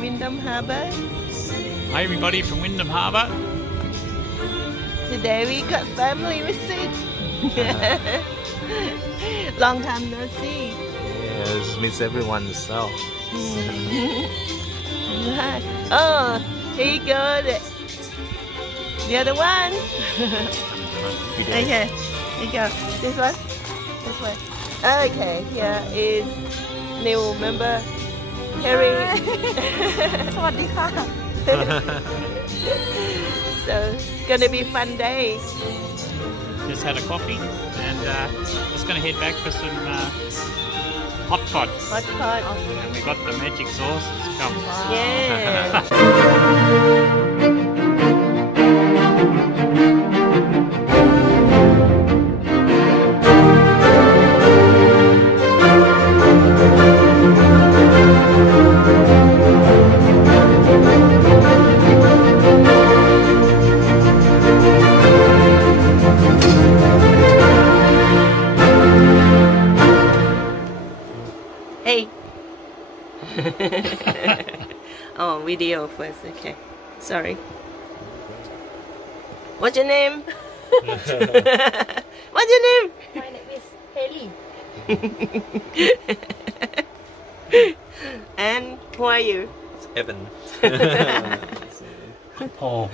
Wyndham Harbour. Hi everybody from Wyndham Harbour. Today we got family visit. Long time no see. Yes, miss everyone so. Oh, here you go. The other one. Okay, here you go. This one. This one. Okay, here is new member, Harry. สวัสดีค่ะ So, gonna be fun day. Just had a coffee and just going to head back for some hot pot. Hot pot. And we got the magic sauce. It's come. Yeah. Hey. Oh, video first. Okay. Sorry. What's your name? What's your name? My name is Haley. And who are you? It's Evan. Paul.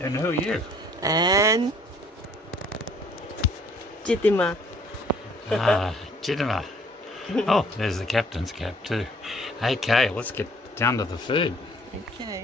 And who are you? And Jitima. Chittima. Oh, there's the captain's cap too. Okay, let's get down to the food. Okay.